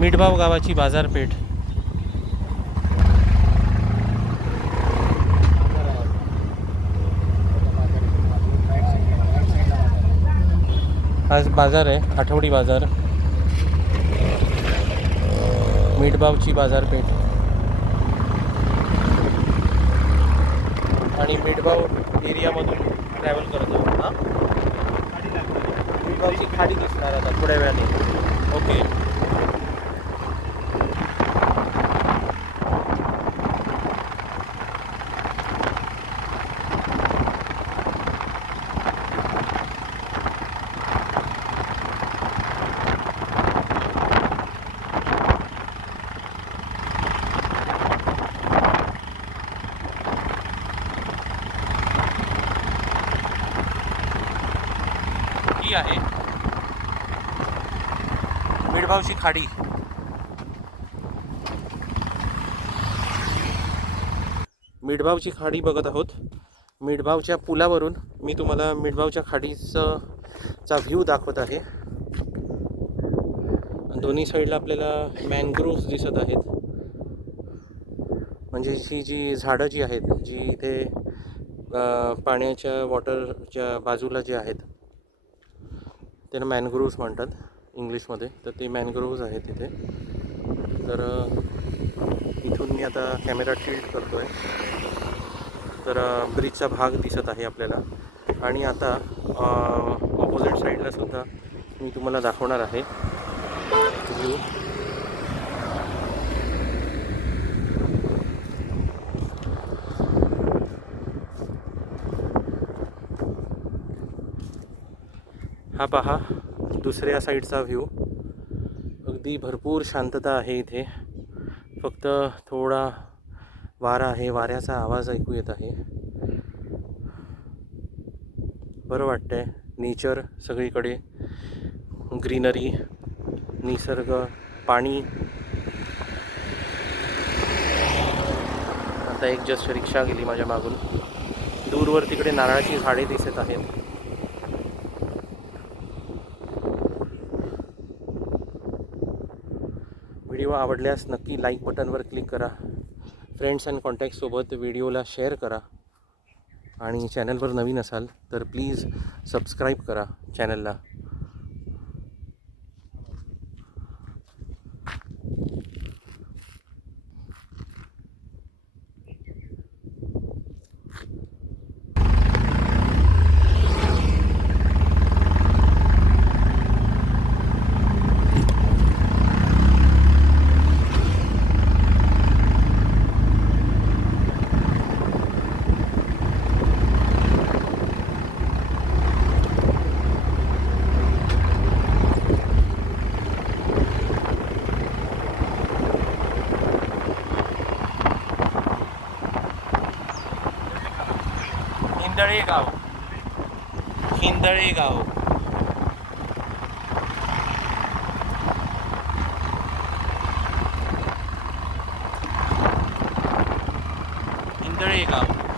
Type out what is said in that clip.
मिठभाव गावाची बाजारपेठ. आज बाजार आहे आठवडी बाजार. मिठभावची बाजारपेठ. आणि मिठभाव एरियामधून ट्रॅव्हल करतो हां मिठभावची खाडी दिसणार आता थोड्या वेळाने. ओके आहे. मिठभावची खाडी. मिडभावची खाडी बघत आहोत. मिडभावच्या पुलावरून मी तुम्हाला मिडभावच्या खाडीचं चा व्ह्यू दाखवत आहे. दोन्ही साईडला आपल्याला मॅनग्रोव्ह दिसत आहेत. म्हणजे ही जी झाडं जी आहेत जी इथे पाण्याच्या वॉटरच्या बाजूला जी आहेत त्यांना मॅनग्रोव्ज म्हणतात इंग्लिशमध्ये. तर ते मॅनग्रोव्ज आहेत तिथे. तर इथून मी आता कॅमेरा टिल्ट करतो आहे तर ब्रिजचा भाग दिसत आहे आपल्याला. आणि आता ऑपोजिट साईडला सुद्धा मी तुम्हाला दाखवणार आहे. व्ह्यू हा पहा दुसऱ्या साईडचा व्ह्यू. अगदी भरपूर शांतता आहे इथे. फक्त थोडा वारा आहे वाऱ्याचा आवाज ऐकू येत आहे. बरं वाटतंय. नेचर सगळीकडे. ग्रीनरी निसर्ग पाणी. आता एक जस्ट रिक्षा गेली माझ्या मागून. दूरवर तिकडे नारळाची झाडे दिसत आहेत. व्हिडिओ आवडल्यास नक्की लाईक बटनवर क्लिक करा. फ्रेंड्स अँड कॉन्टॅक्टसोबत व्हिडिओला शेअर करा. आणि चॅनलवर नवीन असाल तर प्लीज सबस्क्राईब करा चॅनलला हिंदळे गाव हिंदळे गाव हिंदळे गाव